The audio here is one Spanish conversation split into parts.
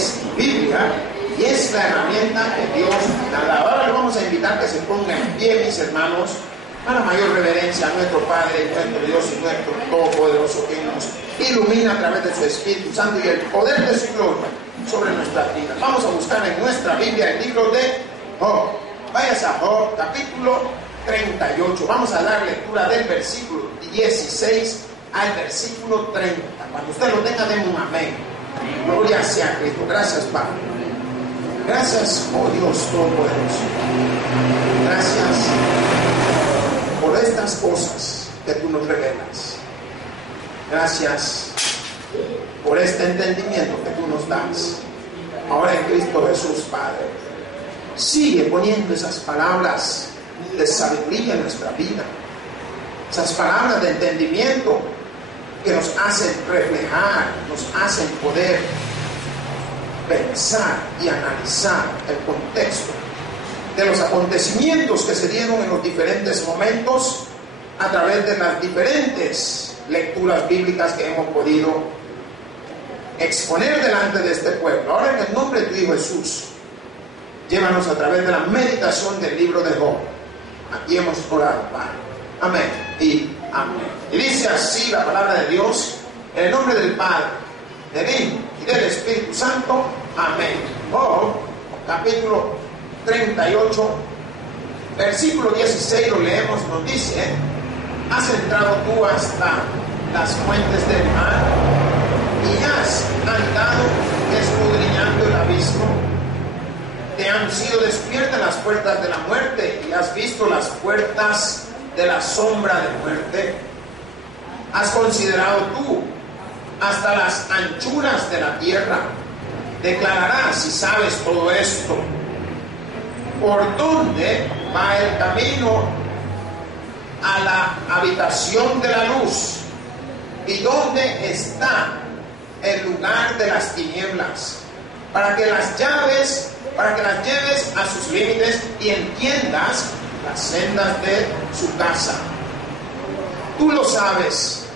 es Biblia y es la herramienta que Dios da. Ahora le vamos a invitar que se pongan en pie, mis hermanos, a la mayor reverencia a nuestro Padre, nuestro Dios y nuestro Todopoderoso, que nos ilumina a través de su Espíritu Santo y el poder de su gloria sobre nuestras vidas. Vamos a buscar en nuestra Biblia el libro de Job. Váyase a Job, capítulo 38. Vamos a dar lectura del versículo 16 al versículo 30. Cuando usted lo tenga, denme un amén. Gloria sea a Cristo. Gracias, Padre. Gracias, oh Dios Todopoderoso. Gracias por estas cosas que tú nos revelas. Gracias por este entendimiento que tú nos das. Ahora en Cristo Jesús, Padre. Sigue poniendo esas palabras de sabiduría en nuestra vida. Esas palabras de entendimiento que nos hacen reflejar, nos hacen poder pensar y analizar el contexto de los acontecimientos que se dieron en los diferentes momentos a través de las diferentes lecturas bíblicas que hemos podido exponer delante de este pueblo. Ahora, en el nombre de tu Hijo Jesús, llévanos a través de la meditación del libro de Job. Aquí hemos orado, Padre. Amén y amén. Y dice así la palabra de Dios, en el nombre del Padre, del Hijo y del Espíritu Santo. Amén. Job, capítulo 38, versículo 16, lo leemos, nos dice: has entrado tú hasta las fuentes del mar y has andado escudriñando el abismo. Te han sido despiertas las puertas de la muerte y has visto las puertas de la sombra de muerte. Has considerado tú hasta las anchuras de la tierra. Declararás, si sabes todo esto, por dónde va el camino a la habitación de la luz y dónde está el lugar de las tinieblas, para que las lleves a sus límites y entiendas las sendas de su casa. Tú lo sabes,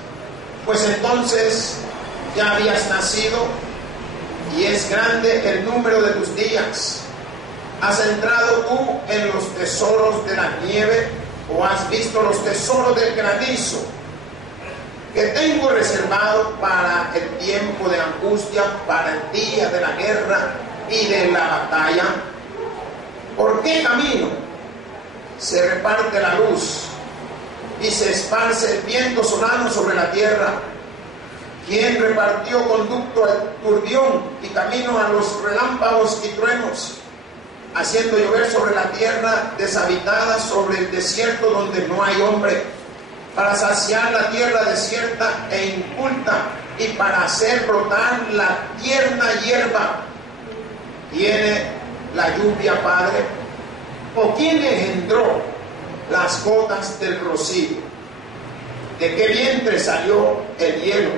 pues entonces ya habías nacido y es grande el número de tus días. ¿Has entrado tú en los tesoros de la nieve o has visto los tesoros del granizo que tengo reservado para el tiempo de angustia, para el día de la guerra y de la batalla? ¿Por qué camino se reparte la luz y se esparce el viento solano sobre la tierra? ¿Quién repartió conducto al turbión y camino a los relámpagos y truenos, haciendo llover sobre la tierra deshabitada, sobre el desierto donde no hay hombre, para saciar la tierra desierta e inculta y para hacer brotar la tierna hierba? ¿Tiene la lluvia padre? ¿O quién engendró las gotas del rocío? ¿De qué vientre salió el hielo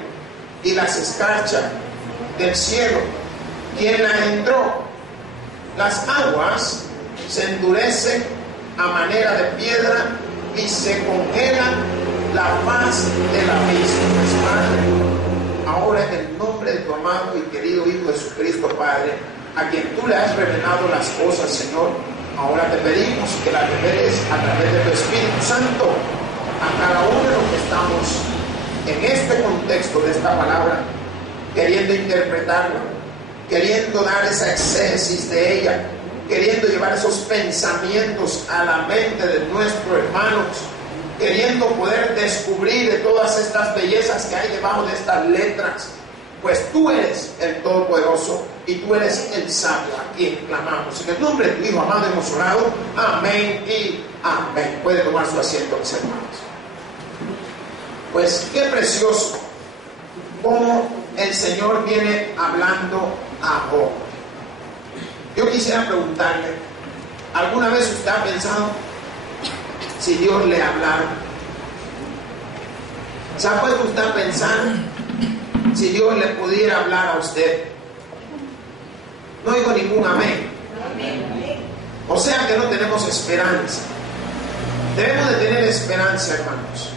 y las escarchas del cielo? ¿Quién la engendró? Las aguas se endurecen a manera de piedra y se congela la faz del abismo. Padre, ahora en el nombre de tu amado y querido Hijo Jesucristo, Padre, a quien tú le has revelado las cosas, Señor, ahora te pedimos que las reveles a través de tu Espíritu Santo a cada uno de los que estamos en este contexto de esta palabra, queriendo interpretarla, queriendo dar esa exégesis de ella, queriendo llevar esos pensamientos a la mente de nuestros hermanos, queriendo poder descubrir de todas estas bellezas que hay debajo de estas letras. Pues tú eres el Todopoderoso y tú eres el sabio, a quien clamamos. En el nombre de tu Hijo amado hemos orado. Amén y amén. Puede tomar su asiento, mis hermanos. Pues qué precioso cómo el Señor viene hablando a Job. Yo quisiera preguntarle, ¿alguna vez usted ha pensado si Dios le hablara? ¿Se ha puesto usted a pensar si Dios le pudiera hablar a usted? No oigo ningún amén. O sea que no tenemos esperanza. Debemos de tener esperanza, hermanos.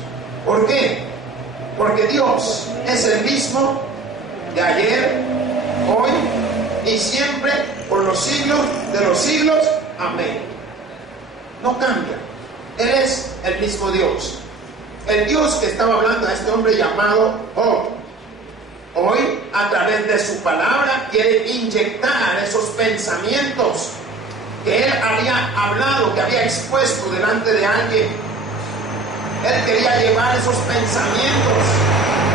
¿Por qué? Porque Dios es el mismo de ayer, hoy y siempre, por los siglos de los siglos. Amén. No cambia. Él es el mismo Dios. El Dios que estaba hablando a este hombre llamado Job, hoy a través de su palabra quiere inyectar esos pensamientos que él había hablado, que había expuesto delante de alguien. Él quería llevar esos pensamientos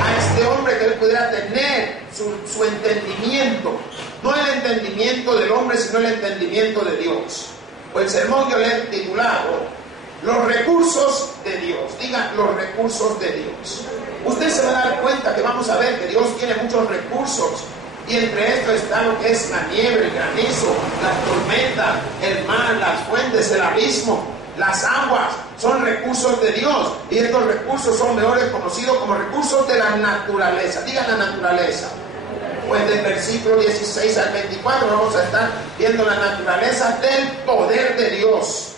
a este hombre, que él pudiera tener su entendimiento, no el entendimiento del hombre, sino el entendimiento de Dios. Pues el sermón yo le he titulado Los recursos de Dios. Diga, los recursos de Dios. Usted se va a dar cuenta que vamos a ver que Dios tiene muchos recursos, y entre esto está lo que es la nieve, el granizo, las tormentas, el mar, las fuentes, el abismo, las aguas. Son recursos de Dios, y estos recursos son mejores conocidos como recursos de la naturaleza. Diga la naturaleza. Pues del versículo 16 al 24 vamos a estar viendo la naturaleza del poder de Dios.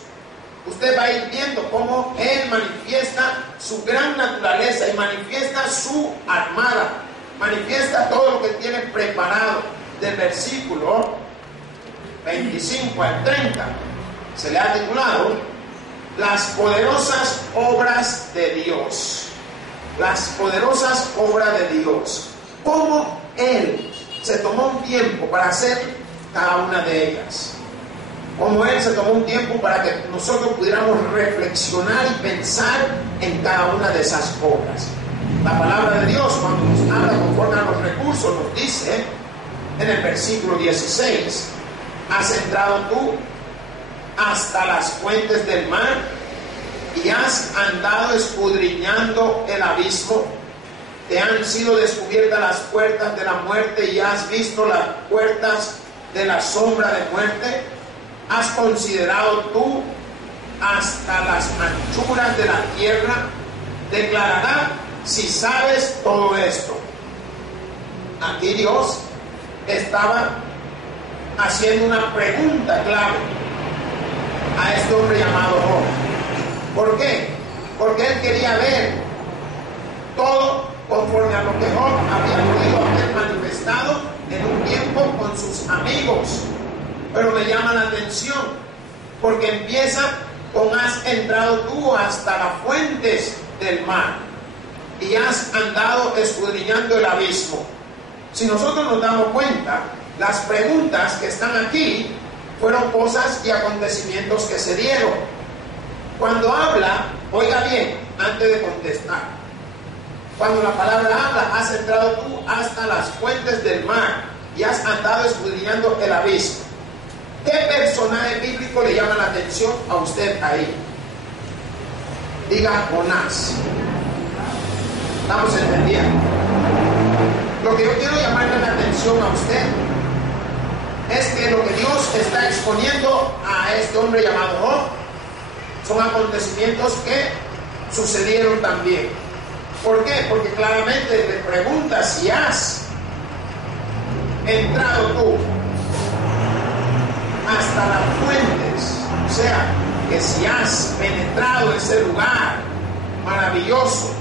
Usted va a ir viendo cómo Él manifiesta su gran naturaleza y manifiesta su armada, manifiesta todo lo que tiene preparado. Del versículo 25 al 30 se le ha titulado Las poderosas obras de Dios. Las poderosas obras de Dios. Cómo Él se tomó un tiempo para hacer cada una de ellas. Como Él se tomó un tiempo para que nosotros pudiéramos reflexionar y pensar en cada una de esas obras. La palabra de Dios, cuando nos habla conforme a los recursos, nos dice en el versículo 16: ¿Has entrado tú hasta las fuentes del mar y has andado escudriñando el abismo? ¿Te han sido descubiertas las puertas de la muerte y has visto las puertas de la sombra de muerte? ¿Has considerado tú hasta las anchuras de la tierra? Declarará si sabes todo esto. Aquí Dios estaba haciendo una pregunta clave a este hombre llamado Job. ¿Por qué? Porque él quería ver todo conforme a lo que Job había podido haber manifestado en un tiempo con sus amigos. Pero me llama la atención porque empieza con: has entrado tú hasta las fuentes del mar y has andado escudriñando el abismo. Si nosotros nos damos cuenta, las preguntas que están aquí fueron cosas y acontecimientos que se dieron. Cuando habla, oiga bien, antes de contestar, cuando la palabra habla: has entrado tú hasta las fuentes del mar y has andado escudriñando el abismo. ¿Qué personaje bíblico le llama la atención a usted ahí? Diga Jonás. ¿Estamos entendiendo? Lo que yo quiero llamarle la atención a usted es que lo que Dios está exponiendo a este hombre llamado Job son acontecimientos que sucedieron también. ¿Por qué? Porque claramente le pregunta si has entrado tú hasta las fuentes, o sea, que si has penetrado ese lugar maravilloso,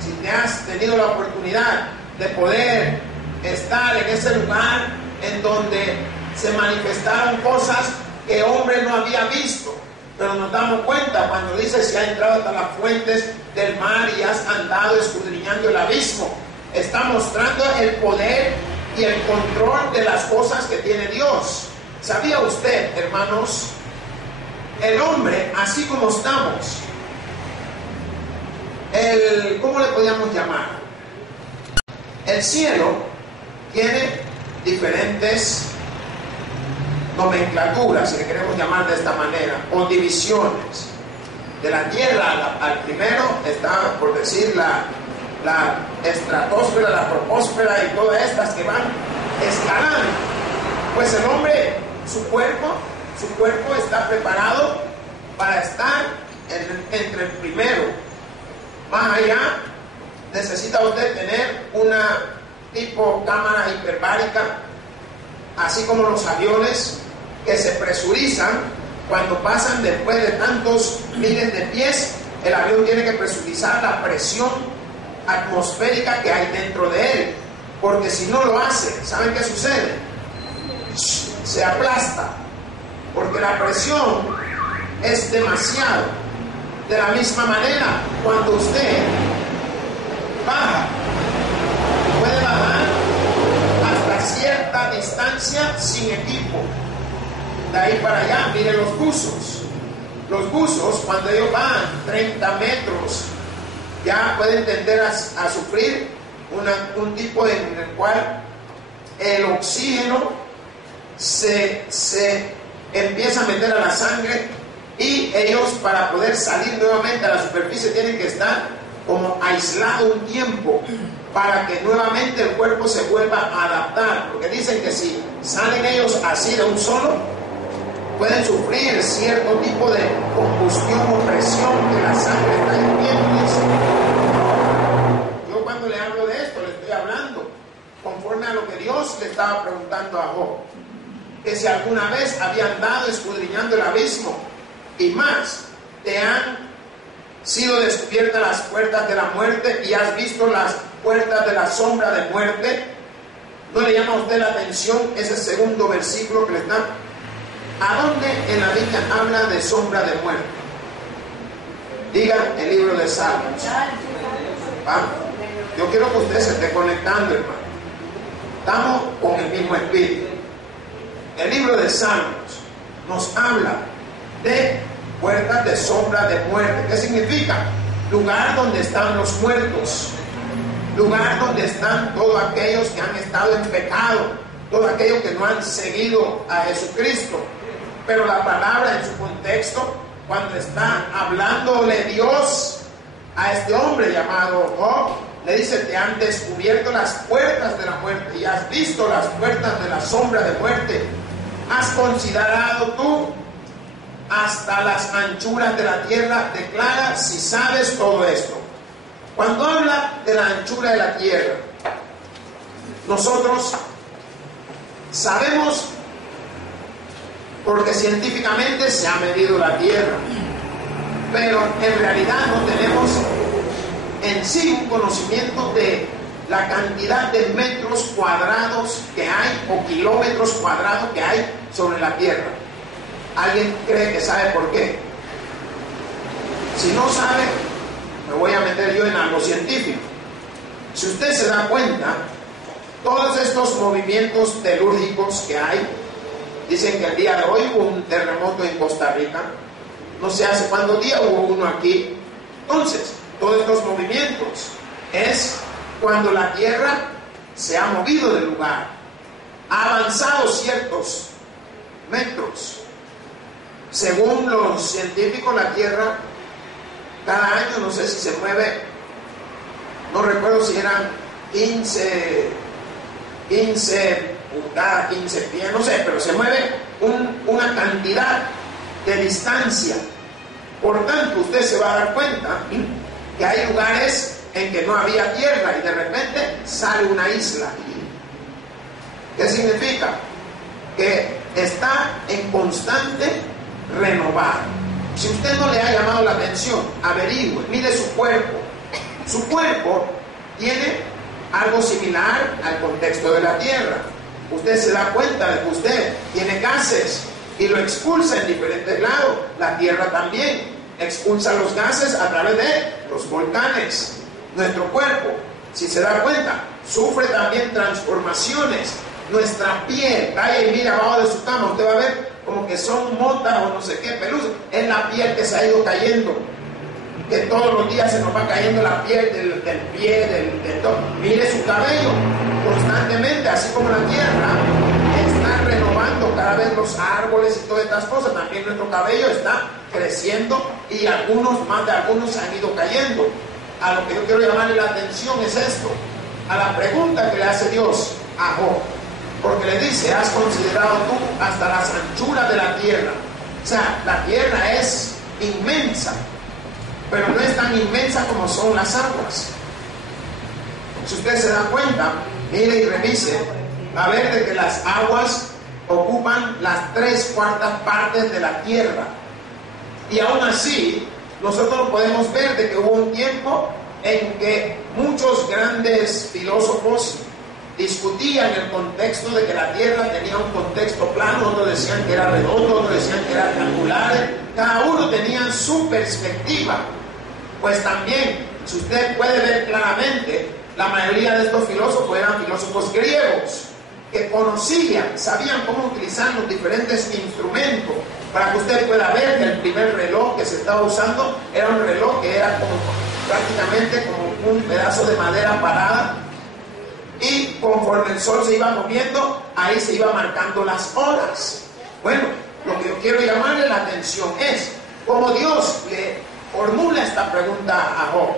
si te has tenido la oportunidad de poder estar en ese lugar en donde se manifestaron cosas que hombre no había visto. Pero nos damos cuenta cuando dice: si has entrado hasta las fuentes del mar y has andado escudriñando el abismo, está mostrando el poder y el control de las cosas que tiene Dios. ¿Sabía usted, hermanos? El hombre, así como estamos, ¿cómo le podíamos llamar? El cielo tiene diferentes nomenclaturas, si le queremos llamar de esta manera, o divisiones. De la tierra al primero está, por decir, la estratosfera, la troposfera y todas estas que van escalando. Pues el hombre, su cuerpo está preparado para estar entre el primero. Más allá, necesita usted tener una tipo cámara hiperbárica, así como los aviones que se presurizan cuando pasan después de tantos miles de pies. El avión tiene que presurizar la presión atmosférica que hay dentro de él, porque si no lo hace, ¿saben qué sucede? se aplasta, porque la presión es demasiado. De la misma manera, cuando usted baja, puede bajar hasta cierta distancia sin equipo. De ahí para allá, miren los buzos. Los buzos, cuando ellos van 30 metros, ya pueden tender a sufrir un tipo en el cual el oxígeno se empieza a meter a la sangre, y ellos, para poder salir nuevamente a la superficie, tienen que estar como aislados un tiempo para que nuevamente el cuerpo se vuelva a adaptar, porque dicen que si salen ellos así de un solo, pueden sufrir cierto tipo de combustión o presión, que la sangre está hirviendo. Yo cuando le hablo de esto, le estoy hablando conforme a lo que Dios le estaba preguntando a Job, que si alguna vez había andado escudriñando el abismo, y más, te han sido descubiertas las puertas de la muerte y has visto las puertas de la sombra de muerte. ¿No le llama a usted la atención ese segundo versículo que le está? ¿A dónde en la Biblia habla de sombra de muerte? Diga el libro de Salmos. Vamos. Yo quiero que usted se esté conectando, hermano. Estamos con el mismo espíritu. El libro de Salmos nos habla de puertas de sombra de muerte. ¿Qué significa? Lugar donde están los muertos, lugar donde están todos aquellos que han estado en pecado, todos aquellos que no han seguido a Jesucristo. Pero la palabra en su contexto, cuando está hablándole Dios a este hombre llamado Job, le dice: te han descubierto las puertas de la muerte y has visto las puertas de la sombra de muerte. ¿Has considerado tú hasta las anchuras de la tierra? Declara si sabes todo esto. Cuando habla de la anchura de la tierra, nosotros sabemos, porque científicamente se ha medido la tierra, pero en realidad no tenemos en sí un conocimiento de la cantidad de metros cuadrados que hay, o kilómetros cuadrados que hay sobre la tierra. ¿Alguien cree que sabe por qué? Si no sabe, me voy a meter yo en algo científico. Si usted se da cuenta, todos estos movimientos telúrgicos que hay, dicen que el día de hoy hubo un terremoto en Costa Rica, no sé hace cuántos días hubo uno aquí. Entonces, todos estos movimientos es cuando la tierra se ha movido del lugar, ha avanzado ciertos metros. Según los científicos, la tierra cada año, no sé si se mueve, no recuerdo si eran 15 pulgadas, 15 pies, no sé, pero se mueve una cantidad de distancia. Por tanto, usted se va a dar cuenta que hay lugares en que no había tierra y de repente sale una isla. ¿Qué significa? Que está en constante renovar. Si usted no le ha llamado la atención, averigüe, mire su cuerpo. Su cuerpo tiene algo similar al contexto de la tierra. Usted se da cuenta de que usted tiene gases y lo expulsa en diferentes lados. La tierra también expulsa los gases a través de los volcanes. Nuestro cuerpo, si se da cuenta, sufre también transformaciones. Nuestra piel, vaya y mira abajo de su cama, usted va a ver como que son motas o no sé qué, pelusas. Es la piel que se ha ido cayendo, que todos los días se nos va cayendo la piel del pie, del todo. Mire su cabello constantemente, así como la tierra está renovando cada vez los árboles y todas estas cosas. También nuestro cabello está creciendo y algunos, más de algunos, han ido cayendo. A lo que yo quiero llamarle la atención es esto, a la pregunta que le hace Dios a Job, porque le dice: ¿has considerado tú hasta las anchuras de la tierra? O sea, la tierra es inmensa, pero no es tan inmensa como son las aguas. Si usted se da cuenta, mire y revise, va a ver de que las aguas ocupan las 3/4 partes de la tierra, y aún así nosotros podemos ver de que hubo un tiempo en que muchos grandes filósofos discutían el contexto de que la tierra tenía un contexto plano, otros decían que era redondo, otros decían que era triangular. Cada uno tenía su perspectiva. Pues también, si usted puede ver claramente, la mayoría de estos filósofos eran filósofos griegos que conocían, sabían cómo utilizar los diferentes instrumentos, para que usted pueda ver que el primer reloj que se estaba usando era un reloj que era como prácticamente como un pedazo de madera parada, y conforme el sol se iba moviendo, ahí se iba marcando las horas. Bueno, lo que yo quiero llamarle la atención es cómo Dios le formula esta pregunta a Job,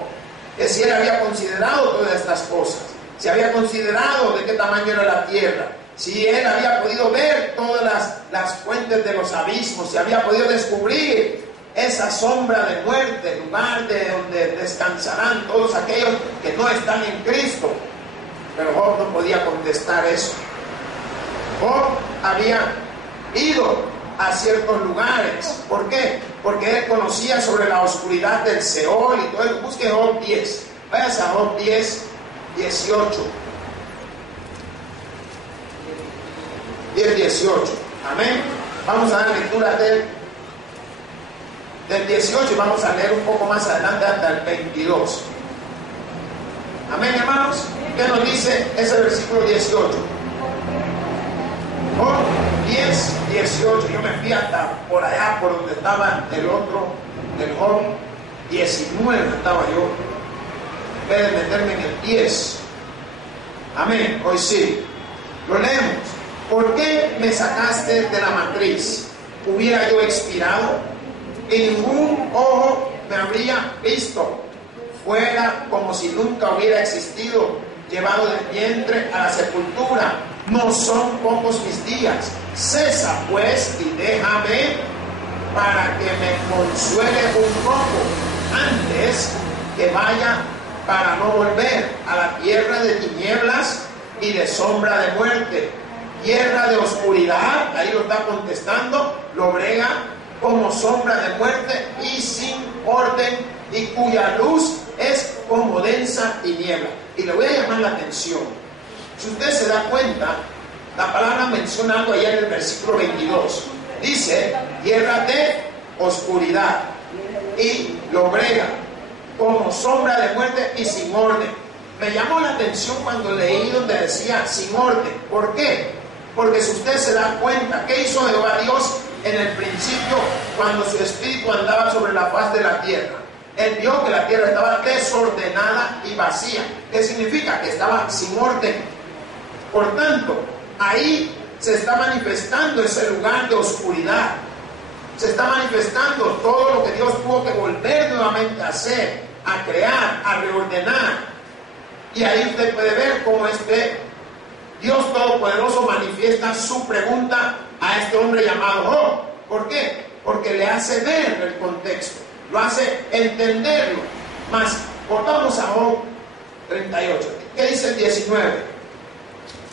que si él había considerado todas estas cosas, si había considerado de qué tamaño era la tierra, si él había podido ver todas las fuentes de los abismos, si había podido descubrir esa sombra de muerte, el lugar de donde descansarán todos aquellos que no están en Cristo. Pero Job no podía contestar eso. Job había ido a ciertos lugares. ¿Por qué? Porque él conocía sobre la oscuridad del Seol y todo eso. Busque Job 10. Váyase a Job 10, 18. 10, 18. Amén. Vamos a dar lectura del 18 y vamos a leer un poco más adelante hasta el 22. Amén, hermanos. ¿Qué nos dice ese versículo 18? Job 10, 18. Yo me fui hasta por allá, por donde estaba el otro, del Job 19 estaba yo, en vez de meterme en el 10. Amén. Hoy sí. Lo leemos. ¿Por qué me sacaste de la matriz? ¿Hubiera yo expirado? Y ningún ojo me habría visto. Fuera como si nunca hubiera existido, llevado del vientre a la sepultura. No son pocos mis días. Cesa pues y déjame para que me consuele un poco antes que vaya para no volver a la tierra de tinieblas y de sombra de muerte. Tierra de oscuridad, ahí lo está contestando, lobrega como sombra de muerte y sin orden, y cuya luz es como densa tiniebla. Y le voy a llamar la atención. Si usted se da cuenta, la palabra menciona algo allá en el versículo 22. Dice, tierra de oscuridad y lobrega como sombra de muerte y sin orden. Me llamó la atención cuando leí donde decía sin orden. ¿Por qué? Porque si usted se da cuenta, ¿qué hizo Jehová Dios en el principio cuando su espíritu andaba sobre la faz de la tierra? Él vio que la tierra estaba desordenada y vacía. ¿Qué significa? Que estaba sin orden. Por tanto, ahí se está manifestando ese lugar de oscuridad. Se está manifestando todo lo que Dios tuvo que volver nuevamente a hacer, a crear, a reordenar. Y ahí usted puede ver cómo Dios Todopoderoso manifiesta su pregunta a este hombre llamado Job. ¿Por qué? Porque le hace ver el contexto, lo hace entenderlo. Mas, volvamos a Job 38. ¿Qué dice el 19?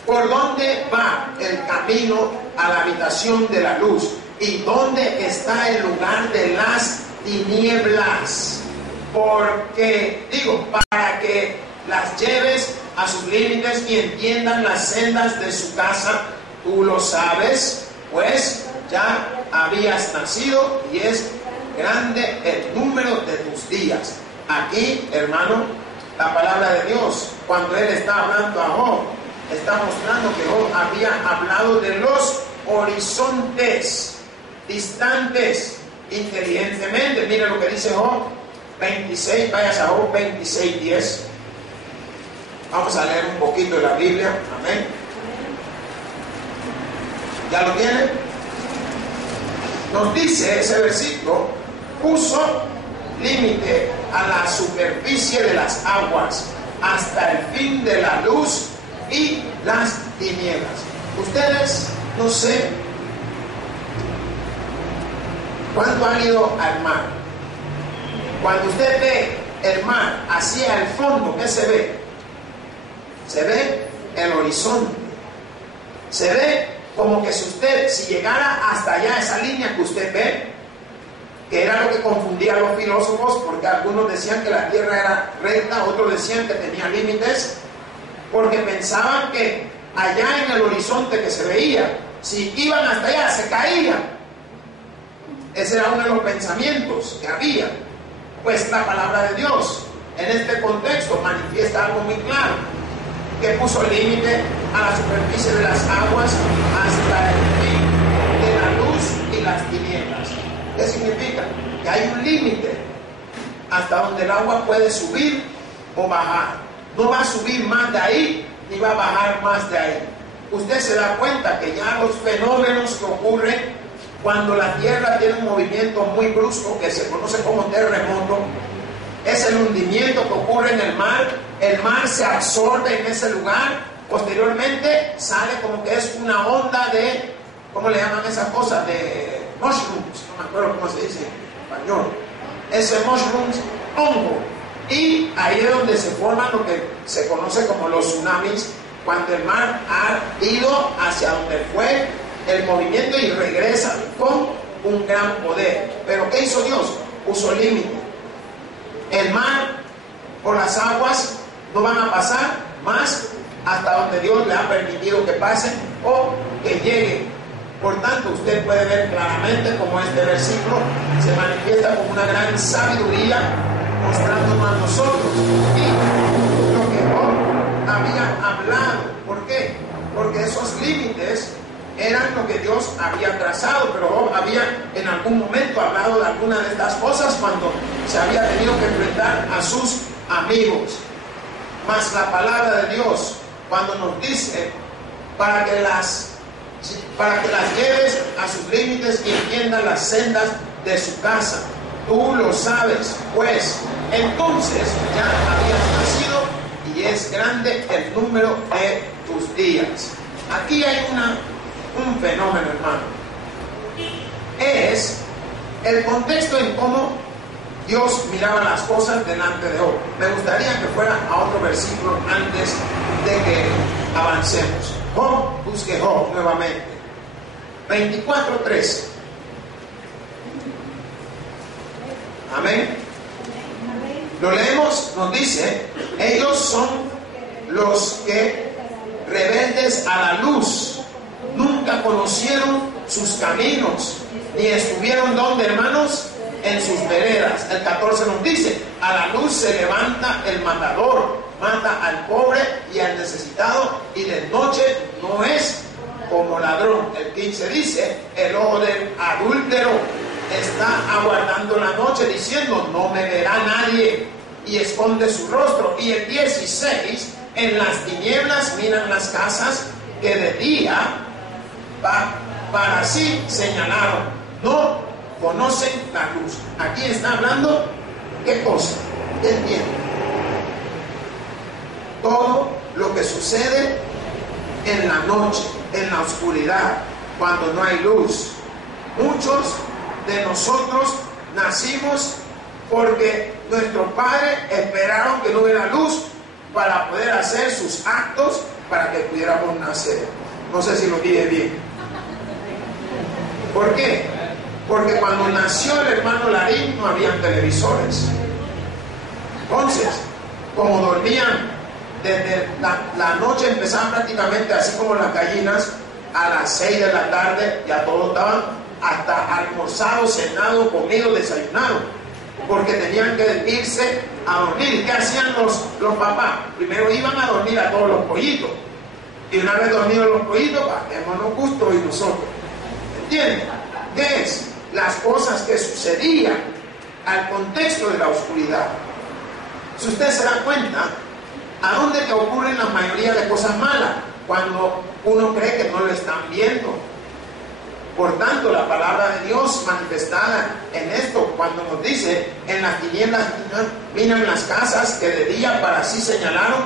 ¿Por dónde va el camino a la habitación de la luz? ¿Y dónde está el lugar de las tinieblas? Porque, para que las lleves a sus límites y entiendan las sendas de su casa, tú lo sabes, pues ya habías nacido y es grande el número de tus días. Aquí, hermano, la palabra de Dios, cuando Él está hablando a Job, está mostrando que Job había hablado de los horizontes distantes inteligentemente. Mira lo que dice Job 26, vayas a Job 26, 10. Vamos a leer un poquito de la Biblia. Amén. ¿Ya lo tienen? Nos dice ese versículo: puso límite a la superficie de las aguas hasta el fin de la luz y las tinieblas. Ustedes, no sé cuándo han ido al mar. Cuando usted ve el mar hacia el fondo, ¿qué se ve? Se ve el horizonte. Se ve como que si llegara hasta allá, esa línea que usted ve, que era lo que confundía a los filósofos, porque algunos decían que la tierra era recta, otros decían que tenía límites. porque pensaban que allá en el horizonte que se veía, si iban hasta allá, se caían. Ese era uno de los pensamientos que había. Pues la palabra de Dios en este contexto manifiesta algo muy claro, que puso límite a la superficie de las aguas hasta el fin de la luz y las tinieblas. ¿Qué significa? Que hay un límite hasta donde el agua puede subir o bajar. No va a subir más de ahí, ni va a bajar más de ahí. Usted se da cuenta que ya los fenómenos que ocurren cuando la tierra tiene un movimiento muy brusco que se conoce como terremoto, es el hundimiento que ocurre en el mar se absorbe en ese lugar, posteriormente sale como que es una onda de, ¿cómo le llaman esas cosas? De mushrooms, no me acuerdo cómo se dice en español, ese mushrooms, hongo, y ahí es donde se forman lo que se conoce como los tsunamis, cuando el mar ha ido hacia donde fue el movimiento y regresa con un gran poder. Pero ¿qué hizo Dios? Puso límite. El mar o las aguas no van a pasar más hasta donde Dios le ha permitido que pasen o que lleguen. Por tanto, usted puede ver claramente cómo este versículo se manifiesta como una gran sabiduría, mostrándonos a nosotros y lo que Job había hablado. ¿Por qué? Porque esos límites eran lo que Dios había trazado, pero Job había en algún momento hablado de alguna de estas cosas cuando se había tenido que enfrentar a sus amigos. Mas la palabra de Dios, cuando nos dice para que las lleves a sus límites y entiendas las sendas de su casa, tú lo sabes, pues entonces ya habías nacido y es grande el número de tus días. Aquí hay un fenómeno, hermano. Es el contexto en cómo Dios miraba las cosas delante de Job. Me gustaría que fuera a otro versículo antes de que avancemos. Job, busque Job nuevamente. 24:13. Amén. Lo leemos, nos dice, ellos son los que rebeldes a la luz nunca conocieron sus caminos, ni estuvieron donde, hermanos, en sus veredas. El 14 nos dice, a la luz se levanta el matador, mata al pobre y al necesitado, y de noche no es como ladrón. El 15 dice, el ojo del adúltero está aguardando la noche, diciendo, no me verá nadie, y esconde su rostro. Y el 16, en las tinieblas miran las casas que de día para sí señalaron, no conocen la luz. Aquí está hablando, ¿qué cosa? ¿Qué entiende? Todo lo que sucede en la noche, en la oscuridad, cuando no hay luz. Muchos de nosotros nacimos porque nuestros padres esperaron que no hubiera luz para poder hacer sus actos para que pudiéramos nacer. No sé si lo dije bien. ¿Por qué? Porque cuando nació el hermano Larín no habían televisores. Entonces, como dormían desde la noche, empezaban prácticamente así como las gallinas, a las 6 de la tarde ya todos estaban hasta almorzados, cenados, comidos, desayunados, porque tenían que irse a dormir. ¿Qué hacían los papás? Primero iban a dormir a todos los pollitos, y una vez dormidos los pollitos, démonos gusto y nosotros. ¿Entienden? ¿Qué es? Las cosas que sucedían al contexto de la oscuridad. Si usted se da cuenta, ¿a dónde que ocurren la mayoría de cosas malas? Cuando uno cree que no lo están viendo. Por tanto, la palabra de Dios manifestada en esto, cuando nos dice, en las tinieblas miran las casas que de día para sí señalaron,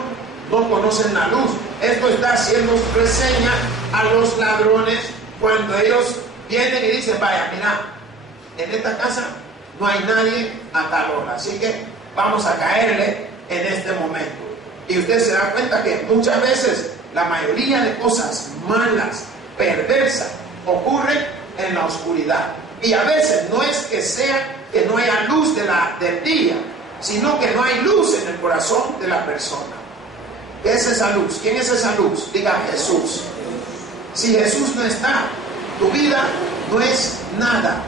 no conocen la luz. Esto está haciendo reseña a los ladrones cuando ellos vienen y dicen, vaya, mira, en esta casa no hay nadie a tal hora, así que vamos a caerle en este momento. Y usted se da cuenta que muchas veces la mayoría de cosas malas, perversas, ocurren en la oscuridad. Y a veces no es que sea que no haya luz del día, sino que no hay luz en el corazón de la persona. ¿Qué es esa luz? ¿Quién es esa luz? Diga Jesús. Si Jesús no está, tu vida no es nada.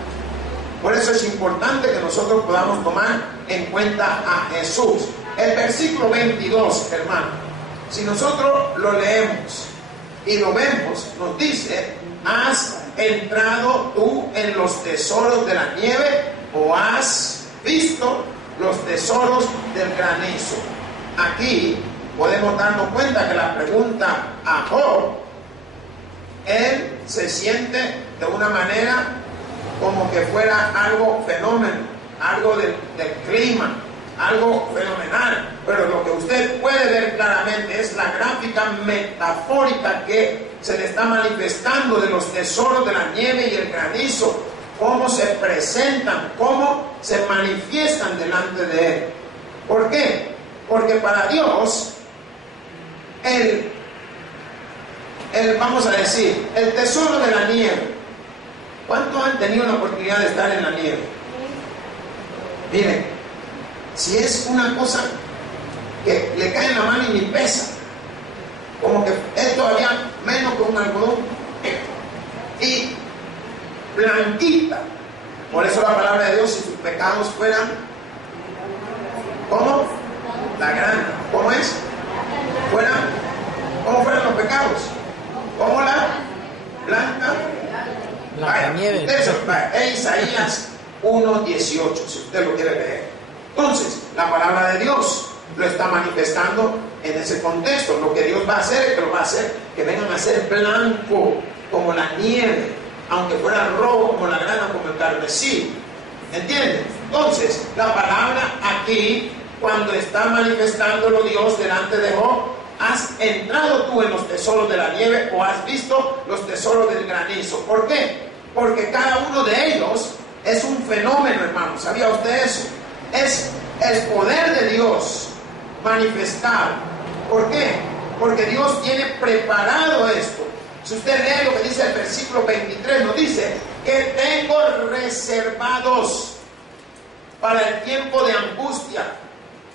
Por eso es importante que nosotros podamos tomar en cuenta a Jesús. El versículo 22, hermano, si nosotros lo leemos y lo vemos, nos dice: ¿has entrado tú en los tesoros de la nieve o has visto los tesoros del granizo? Aquí podemos darnos cuenta que la pregunta a Job, él se siente de una manera como que fuera algo fenómeno, algo del clima, algo fenomenal, pero lo que usted puede ver claramente es la gráfica metafórica que se le está manifestando de los tesoros de la nieve y el granizo, cómo se presentan, cómo se manifiestan delante de él. ¿Por qué? Porque para Dios vamos a decir, el tesoro de la nieve. ¿Cuántos han tenido la oportunidad de estar en la nieve? Miren, si es una cosa que le cae en la mano y ni pesa, como que es todavía menos que un algodón, y blanquita. Por eso la palabra de Dios, si sus pecados fueran, ¿cómo? La grana. ¿Cómo es? ¿Cómo fueran los pecados? ¿Cómo la blanca? Nieve. Es Isaías 1:18, si usted lo quiere leer. Entonces, la palabra de Dios lo está manifestando en ese contexto. Lo que Dios va a hacer es que lo va a hacer que vengan a ser blanco como la nieve, aunque fuera rojo como la grana, como el carmesí. ¿Entienden? Entonces, la palabra aquí, cuando está manifestándolo Dios delante de Job: ¿has entrado tú en los tesoros de la nieve o has visto los tesoros del granizo? ¿Por qué? Porque cada uno de ellos es un fenómeno, hermano. ¿Sabía usted eso? Es el poder de Dios manifestado. ¿Por qué? Porque Dios tiene preparado esto. Si usted lee lo que dice el versículo 23, nos dice que tengo reservados para el tiempo de angustia,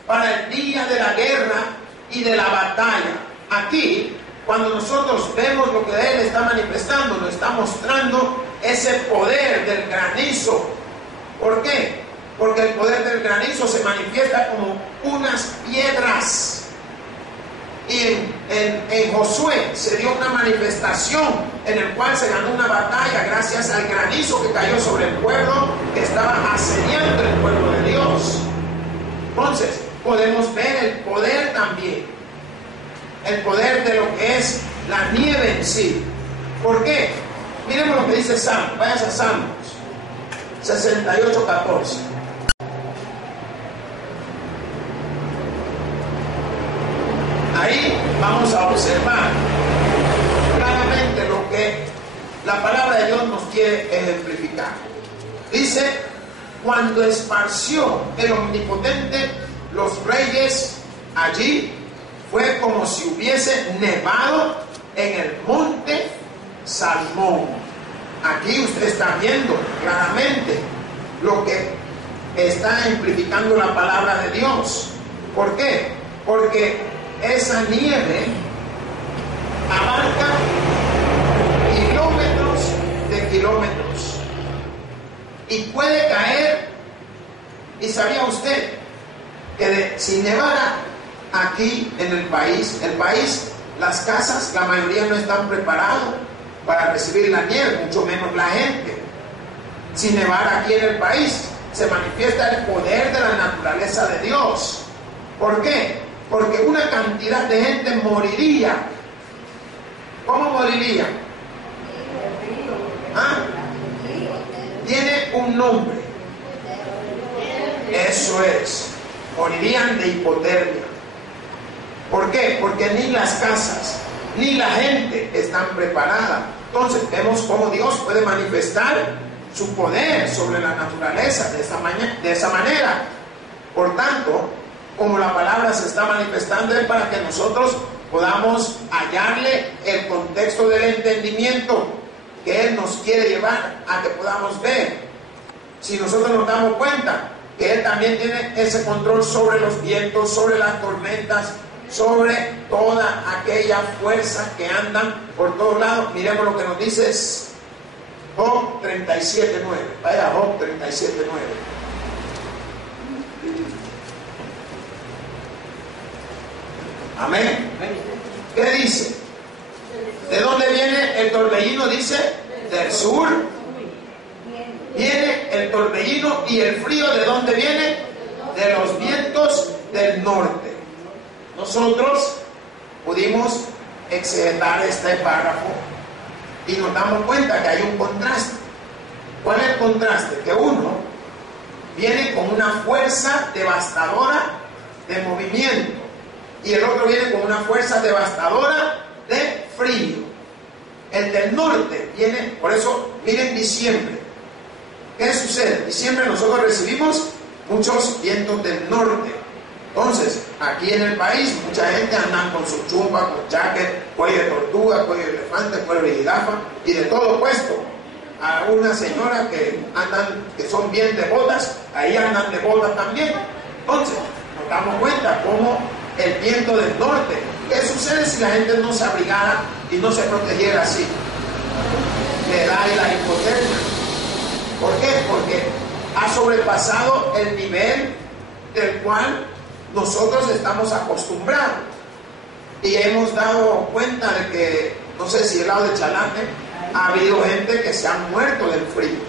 para el día de la guerra y de la batalla. Aquí, cuando nosotros vemos lo que Él está manifestando, nos está mostrando ese poder del granizo. ¿Por qué? Porque el poder del granizo se manifiesta como unas piedras. Y en Josué se dio una manifestación en el cual se ganó una batalla gracias al granizo que cayó sobre el pueblo que estaba asediando el pueblo de Dios. Entonces, podemos ver el poder también, el poder de lo que es la nieve en sí. ¿Por qué? Miremos lo que dice Salmos. Vayas a Salmos 68:14. Ahí vamos a observar claramente lo que la palabra de Dios nos quiere ejemplificar. Dice: cuando esparció el Omnipotente los reyes allí, fue como si hubiese nevado en el monte Salmón. Aquí usted está viendo claramente lo que está ejemplificando la palabra de Dios. ¿Por qué? Porque esa nieve abarca kilómetros de kilómetros y puede caer. ¿Y sabía usted que si nevara aquí en el país, las casas, la mayoría no están preparados para recibir la nieve, mucho menos la gente? Si nevara aquí en el país, se manifiesta el poder de la naturaleza de Dios. ¿Por qué? Porque una cantidad de gente moriría. ¿Cómo moriría? ¿Ah? Tiene un nombre. Eso es. Morirían de hipotermia. ¿Por qué? Porque ni las casas, ni la gente están preparadas. Entonces vemos cómo Dios puede manifestar su poder sobre la naturaleza de esa manera. Por tanto, como la palabra se está manifestando, es para que nosotros podamos hallarle el contexto del entendimiento que Él nos quiere llevar a que podamos ver. Si nosotros nos damos cuenta que Él también tiene ese control sobre los vientos, sobre las tormentas, sobre toda aquella fuerza que andan por todos lados. Miremos lo que nos dice Job 37:9. Vaya, Job 37:9. Amén. ¿Qué dice? ¿De dónde viene el torbellino? Dice, del sur. Viene el torbellino, y el frío, ¿de dónde viene? De los vientos del norte. Nosotros pudimos exegetar este párrafo y nos damos cuenta que hay un contraste. ¿Cuál es el contraste? Que uno viene con una fuerza devastadora de movimiento y el otro viene con una fuerza devastadora de frío. El del norte viene, por eso miren diciembre. ¿Qué sucede? En diciembre nosotros recibimos muchos vientos del norte. Entonces, aquí en el país, mucha gente anda con su chumpa, con jacket, cuello de tortuga, cuello de elefante, cuello de jirafa y de todo puesto. A una señora que son bien devotas, ahí andan de botas también. Entonces, nos damos cuenta cómo el viento del norte. ¿Qué sucede si la gente no se abrigara y no se protegiera así? Le da la hipotermia. ¿Por qué? Porque ha sobrepasado el nivel del cual nosotros estamos acostumbrados. Y hemos dado cuenta de que, no sé si el lado de Chalate, ha habido gente que se han muerto del frío.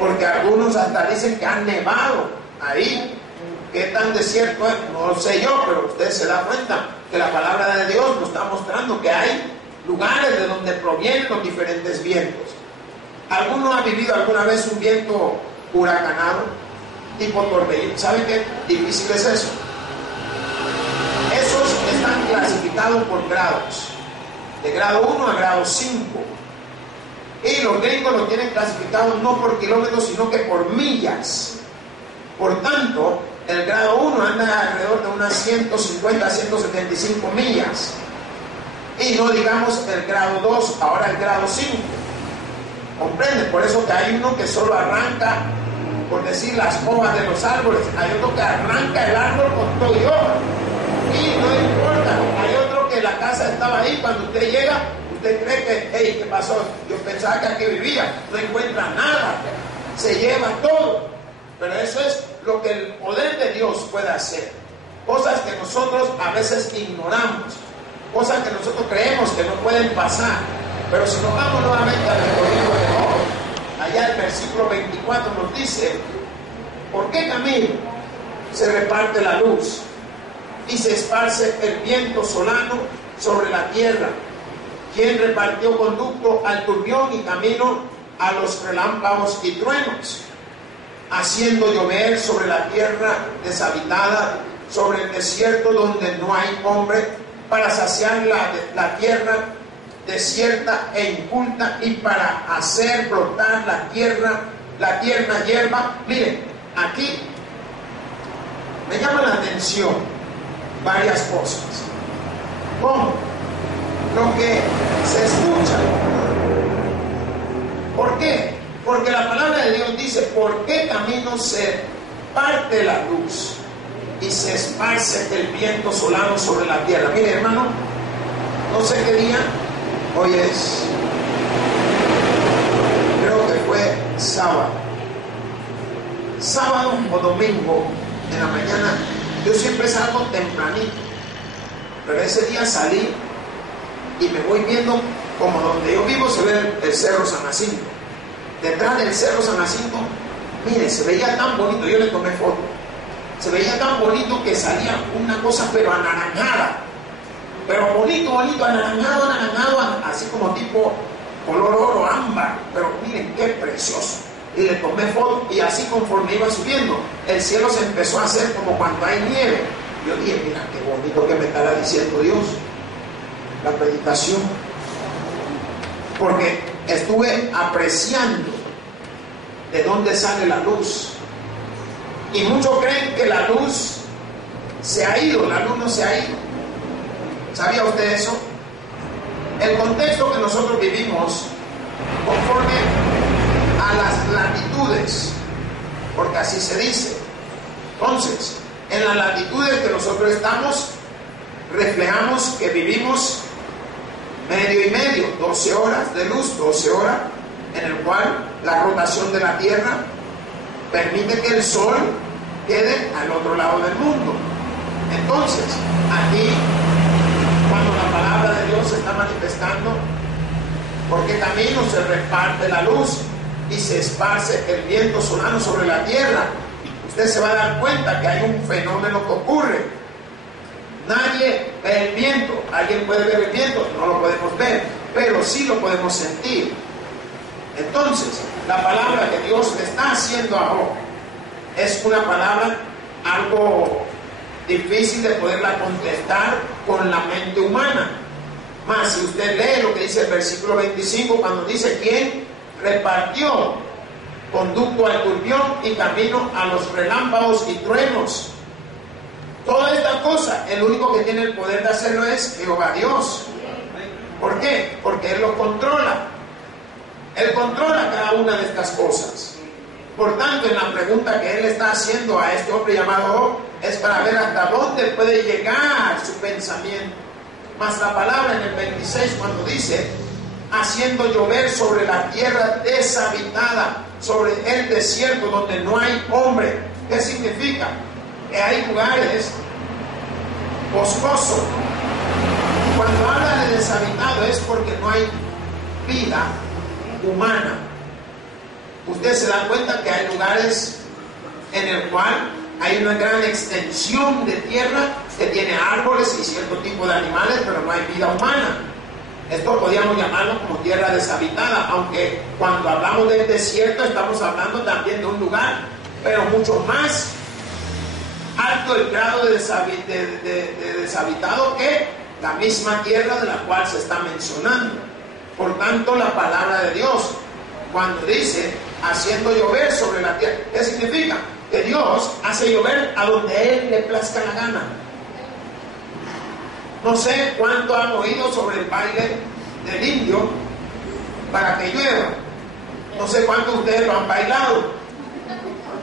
Porque algunos hasta dicen que han nevado ahí. ¿Qué tan desierto es? No lo sé yo, pero usted se da cuenta que la palabra de Dios nos está mostrando que hay lugares de donde provienen los diferentes vientos. ¿Alguno ha vivido alguna vez un viento huracanado, tipo torbellino? ¿Saben qué difícil es eso? Esos están clasificados por grados, de grado 1 a grado 5. Y los gringos lo tienen clasificado no por kilómetros, sino que por millas. Por tanto, el grado 1 anda alrededor de unas 150 a 175 millas. Y no digamos el grado 2, ahora el grado 5. ¿Comprenden? Por eso que hay uno que solo arranca, por decir, las hojas de los árboles. Hay otro que arranca el árbol con todo y hoja. Y no importa. Hay otro que la casa estaba ahí. Cuando usted llega, usted cree que, hey, ¿qué pasó? Yo pensaba que aquí vivía. No encuentra nada. Se lleva todo. Pero eso es lo que el poder de Dios puede hacer. Cosas que nosotros a veces ignoramos. Cosas que nosotros creemos que no pueden pasar. Pero si nos vamos nuevamente al libro de Job, allá el versículo 24 nos dice: ¿por qué camino se reparte la luz y se esparce el viento solano sobre la tierra? ¿Quién repartió conducto al turbión y camino a los relámpagos y truenos? Haciendo llover sobre la tierra deshabitada, sobre el desierto donde no hay hombre, para saciar la tierra desierta e inculta, y para hacer brotar la tierna hierba. Miren, aquí me llama la atención varias cosas. ¿Cómo? Lo que se escucha. ¿Por qué? Porque la palabra de Dios dice: ¿por qué camino se parte la luz y se esparce el viento solano sobre la tierra? Mire, hermano, no sé qué día. Hoy es, creo que fue sábado o domingo en la mañana. Yo siempre salgo tempranito, pero ese día salí y me voy viendo, como donde yo vivo se ve el Cerro San Jacinto. Detrás del Cerro San Jacinto, mire, se veía tan bonito. Yo le tomé foto. Se veía tan bonito que salía una cosa pero anaranjada. Pero bonito, anaranjado, así como tipo color oro, ámbar. Pero miren qué precioso. Y le tomé foto, y así conforme iba subiendo, el cielo se empezó a hacer como cuando hay nieve. Yo dije: mira qué bonito que me estará diciendo Dios la predicación. Porque estuve apreciando de dónde sale la luz. Y muchos creen que la luz se ha ido. La luz no se ha ido. ¿Sabía usted eso? El contexto que nosotros vivimos, conforme a las latitudes, porque así se dice. Entonces, en las latitudes que nosotros estamos, reflejamos que vivimos medio y medio, 12 horas de luz, 12 horas, en el cual la rotación de la Tierra permite que el Sol quede al otro lado del mundo. Entonces, aquí, cuando la palabra de Dios se está manifestando, ¿por qué camino se reparte la luz y se esparce el viento solano sobre la tierra? Usted se va a dar cuenta que hay un fenómeno que ocurre. Nadie ve el viento. ¿Alguien puede ver el viento? No lo podemos ver, pero sí lo podemos sentir. Entonces, la palabra que Dios le está haciendo a Job es una palabra algo difícil de poderla contestar con la mente humana. Más si usted lee lo que dice el versículo 25, cuando dice: ¿quién repartió conducto al turbión y camino a los relámpagos y truenos? Toda esta cosa, el único que tiene el poder de hacerlo es Jehová Dios. ¿Por qué? Porque Él lo controla. Él controla cada una de estas cosas. Por tanto, en la pregunta que Él está haciendo a este hombre llamado Job, es para ver hasta dónde puede llegar su pensamiento. Mas la palabra en el 26, cuando dice: haciendo llover sobre la tierra deshabitada, sobre el desierto donde no hay hombre. ¿Qué significa? Que hay lugares boscosos. Cuando habla de deshabitado es porque no hay vida humana. Usted se da cuenta que hay lugares en el cual hay una gran extensión de tierra que tiene árboles y cierto tipo de animales, pero no hay vida humana. Esto podríamos llamarlo como tierra deshabitada, aunque cuando hablamos del desierto estamos hablando también de un lugar, pero mucho más alto el grado de deshabitado que la misma tierra de la cual se está mencionando. Por tanto, la palabra de Dios, cuando dice haciendo llover sobre la tierra, ¿qué significa? Que Dios hace llover a donde Él le plazca la gana. No sé cuánto han oído sobre el baile del indio para que llueva. No sé cuánto ustedes lo han bailado.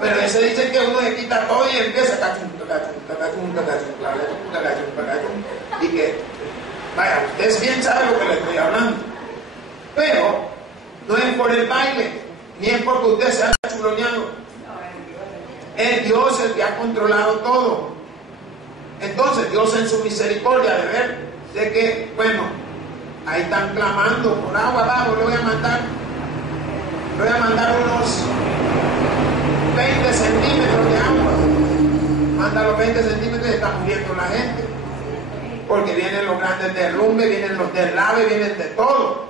Pero ese dice que uno se quita todo y empieza y que, vaya, ustedes bien saben lo que les estoy hablando. Pero no es por el baile, ni es porque usted se haya chuloneado. Es Dios el que ha controlado todo. Entonces Dios, en su misericordia, de ver de que, bueno, ahí están clamando por agua abajo, le voy a mandar unos 20 centímetros de agua. Manda los 20 centímetros y está muriendo la gente, porque vienen los grandes derrumbes, vienen los deslaves, vienen de todo.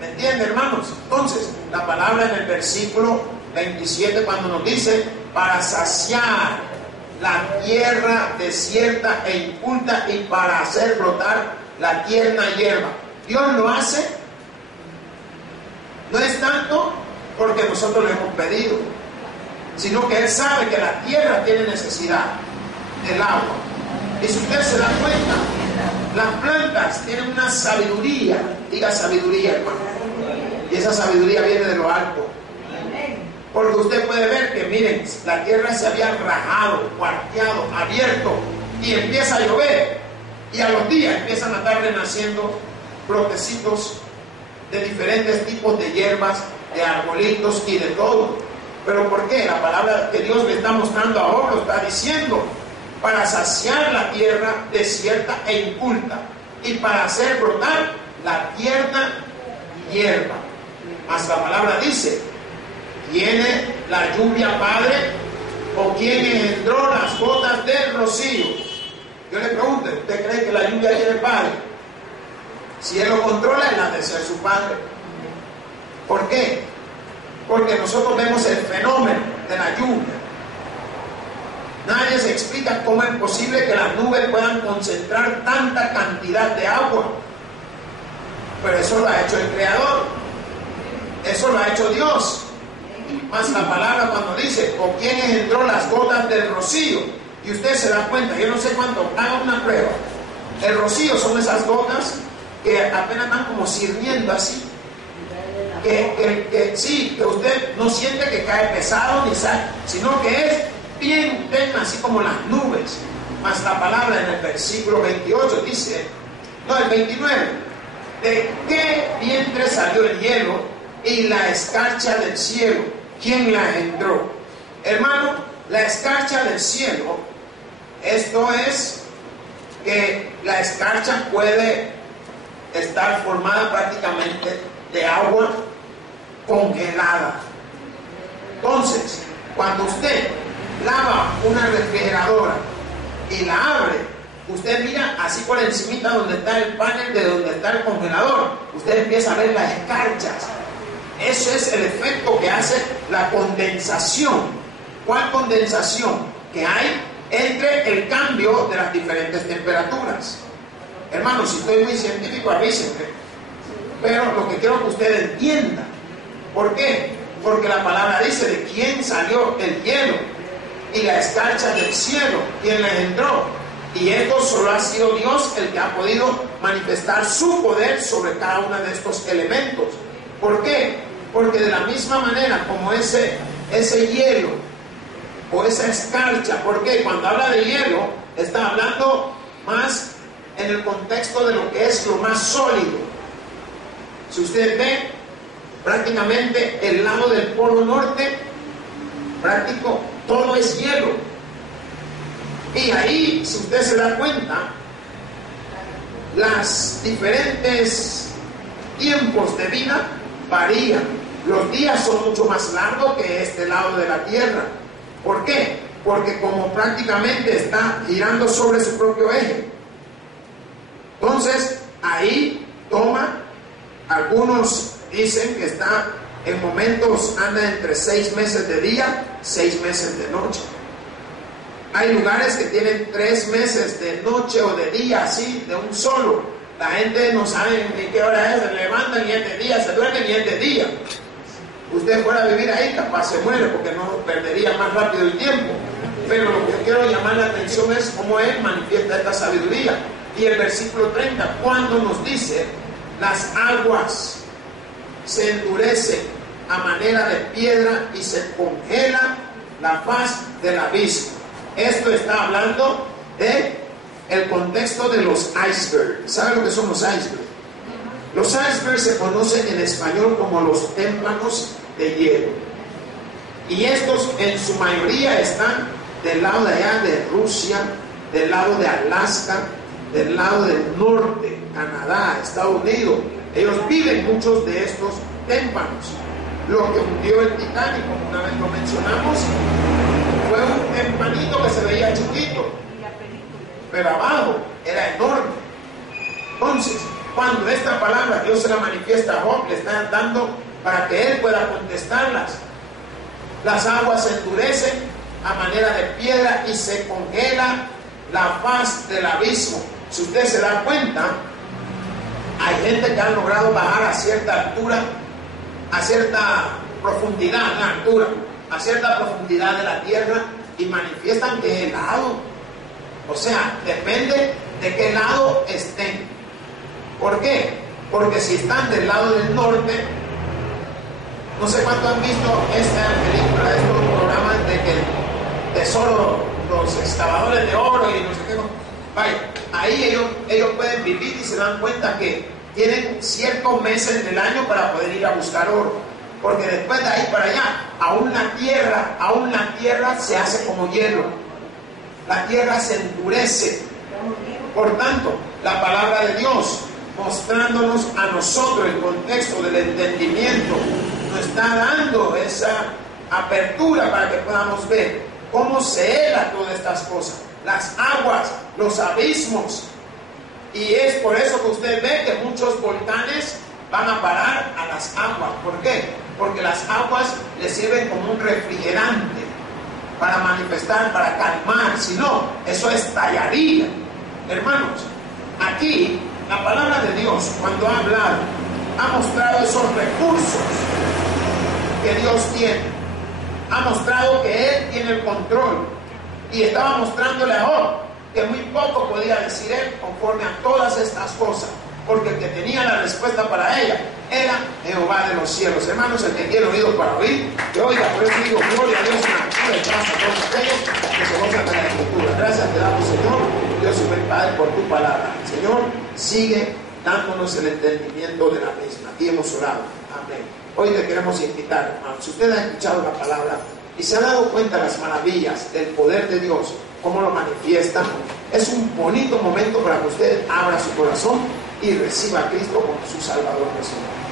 ¿Me entienden, hermanos? Entonces, la palabra en el versículo 27, cuando nos dice: para saciar la tierra desierta e inculta y para hacer brotar la tierna hierba. Dios lo hace, no es tanto porque nosotros le hemos pedido, sino que Él sabe que la tierra tiene necesidad del agua. Y si usted se da cuenta, las plantas tienen una sabiduría, diga sabiduría, hermano, y esa sabiduría viene de lo alto. Porque usted puede ver que, miren, la tierra se había rajado, cuarteado, abierto, y empieza a llover, y a los días empiezan a estar renaciendo brotecitos de diferentes tipos de hierbas, de arbolitos y de todo. ¿Pero por qué? La palabra que Dios le está mostrando ahora lo está diciendo: para saciar la tierra desierta e inculta y para hacer brotar la tierna hierba. Mas la palabra dice: ¿tiene la lluvia padre o quién engendró las gotas del rocío? Yo le pregunto, ¿usted cree que la lluvia tiene padre? Si Él lo controla, Él ha de ser su padre. ¿Por qué? Porque nosotros vemos el fenómeno de la lluvia. Nadie se explica cómo es posible que las nubes puedan concentrar tanta cantidad de agua. Pero eso lo ha hecho el Creador. Eso lo ha hecho Dios. Más la palabra cuando dice: ¿o quién engendró las gotas del rocío? Y usted se da cuenta, yo no sé cuánto, haga una prueba. El rocío son esas gotas que apenas van como sirviendo así. Que usted no siente que cae pesado ni sale, sino que es bien tenue, así como las nubes. Mas la palabra en el versículo 28 dice, no, el 29, ¿de qué vientre salió el hielo y la escarcha del cielo? ¿Quién la engendró? Hermano, la escarcha del cielo, esto es que la escarcha puede estar formada prácticamente de agua congelada. Entonces, cuando usted lava una refrigeradora y la abre, usted mira así por encimita donde está el panel de donde está el congelador, usted empieza a ver las escarchas. Eso es el efecto que hace la condensación. ¿Cuál condensación? Que hay entre el cambio de las diferentes temperaturas. Hermanos, si estoy muy científico, avísenme. Pero lo que quiero que usted entienda. ¿Por qué? Porque la palabra dice de quién salió el hielo y la escarcha del cielo, quién la engendró. Y esto solo ha sido Dios el que ha podido manifestar su poder sobre cada uno de estos elementos. ¿Por qué? Porque de la misma manera como ese hielo o esa escarcha, porque cuando habla de hielo está hablando más en el contexto de lo que es lo más sólido. Si usted ve prácticamente el lado del polo norte, práctico, todo es hielo. Y ahí, si usted se da cuenta, las diferentes tiempos de vida varían. Los días son mucho más largos que este lado de la tierra. ¿Por qué? Porque como prácticamente está girando sobre su propio eje. Entonces, ahí toma, algunos dicen que está en momentos, anda entre 6 meses de día, 6 meses de noche. Hay lugares que tienen 3 meses de noche o de día, así, de un solo. La gente no sabe ni qué hora es, se levantan y es de día, se duermen y es de día. Usted fuera a vivir ahí, capaz se muere porque no perdería más rápido el tiempo. Pero lo que quiero llamar la atención es cómo Él manifiesta esta sabiduría. Y el versículo 30, cuando nos dice, las aguas se endurecen a manera de piedra y se congela la faz del abismo. Esto está hablando de el contexto de los icebergs. ¿Saben lo que son los icebergs? Los icebergs se conocen en español como los témpanos de hielo. Y estos en su mayoría están del lado de allá de Rusia, del lado de Alaska, del lado del norte, Canadá, Estados Unidos. Ellos viven muchos de estos témpanos. Lo que hundió el Titanic, como una vez lo mencionamos, fue un tempanito que se veía chiquito, pero abajo era enorme. Entonces, cuando esta palabra Dios se la manifiesta a Job, le está dando para que él pueda contestarlas. Las aguas se endurecen a manera de piedra y se congela la faz del abismo. Si usted se da cuenta, hay gente que ha logrado bajar a cierta altura, a cierta profundidad, no altura, a cierta profundidad de la tierra y manifiestan que es helado. O sea, depende de qué lado estén. ¿Por qué? Porque si están del lado del norte, no sé cuánto han visto esta película, estos programas de que el tesoro, los excavadores de oro y no sé qué. Vaya, ahí ellos pueden vivir y se dan cuenta que tienen ciertos meses del año para poder ir a buscar oro. Porque después de ahí para allá, aún la tierra se hace como hielo. La tierra se endurece. Por tanto, la palabra de Dios, mostrándonos a nosotros el contexto del entendimiento, nos está dando esa apertura para que podamos ver cómo se hela todas estas cosas. Las aguas, los abismos. Y es por eso que usted ve que muchos volcanes van a parar a las aguas. ¿Por qué? Porque las aguas le sirven como un refrigerante para manifestar, para calmar. Si no, eso estallaría. Hermanos, aquí la palabra de Dios, cuando ha hablado, ha mostrado esos recursos que Dios tiene. Ha mostrado que Él tiene el control. Y estaba mostrándole a Job que muy poco podía decir él conforme a todas estas cosas, porque el que tenía la respuesta para ella era Jehová de los cielos. Hermanos, el que tiene oído para oír, que oiga. Por eso digo, gloria a Dios, una aplauso a todos aquellos que se gozan de la Escritura. Gracias te damos, Señor, Dios y buen Padre, por tu palabra. Señor, sigue dándonos el entendimiento de la misma. Y hemos orado. Amén. Hoy le queremos invitar, hermanos, si usted ha escuchado la palabra y se ha dado cuenta de las maravillas del poder de Dios, cómo lo manifiesta, es un bonito momento para que usted abra su corazón y reciba a Cristo como su Salvador personal.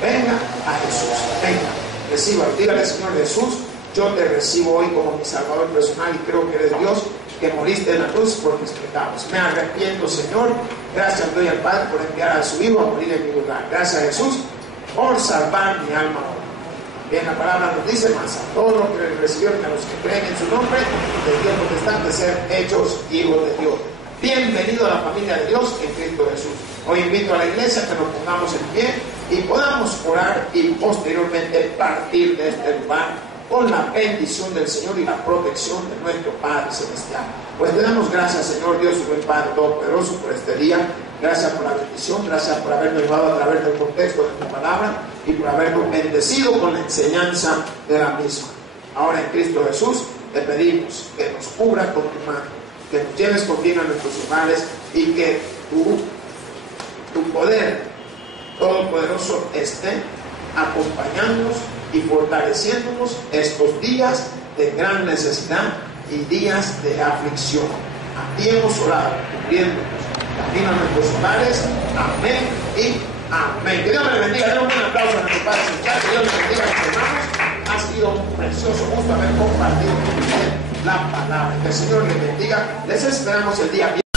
Venga a Jesús, venga, reciba, dígale, Señor Jesús, yo te recibo hoy como mi Salvador personal y creo que eres Dios, que moriste en la cruz por mis pecados. Me arrepiento, Señor. Gracias doy al Padre por enviar a su Hijo a morir en mi lugar. Gracias, Jesús, por salvar mi alma hoy. Bien, la palabra nos dice más a todos los que recibieron, a los que creen en su nombre, de Dios potestad de ser hechos hijos de Dios. Bienvenido a la familia de Dios en Cristo Jesús. Hoy invito a la iglesia que nos pongamos en pie y podamos orar y posteriormente partir de este lugar con la bendición del Señor y la protección de nuestro Padre Celestial. Pues te damos gracias, Señor Dios y buen Padre Todopoderoso, por este día. Gracias por la bendición, gracias por habernos llevado a través del contexto de tu palabra y por habernos bendecido con la enseñanza de la misma. Ahora en Cristo Jesús te pedimos que nos cubras con tu mano, que nos lleves contigo a nuestros hogares y que tu poder todopoderoso esté acompañándonos y fortaleciéndonos estos días de gran necesidad y días de aflicción. Aquí hemos orado, cubriéndonos también a nuestros hogares. Amén y amén. Que Dios me bendiga. Denle un aplauso a nuestro Padre Celestial. Que Dios me bendiga a mis hermanos. Ha sido un precioso gusto haber compartido con usted la palabra. Que el Señor les bendiga. Les esperamos el día viernes.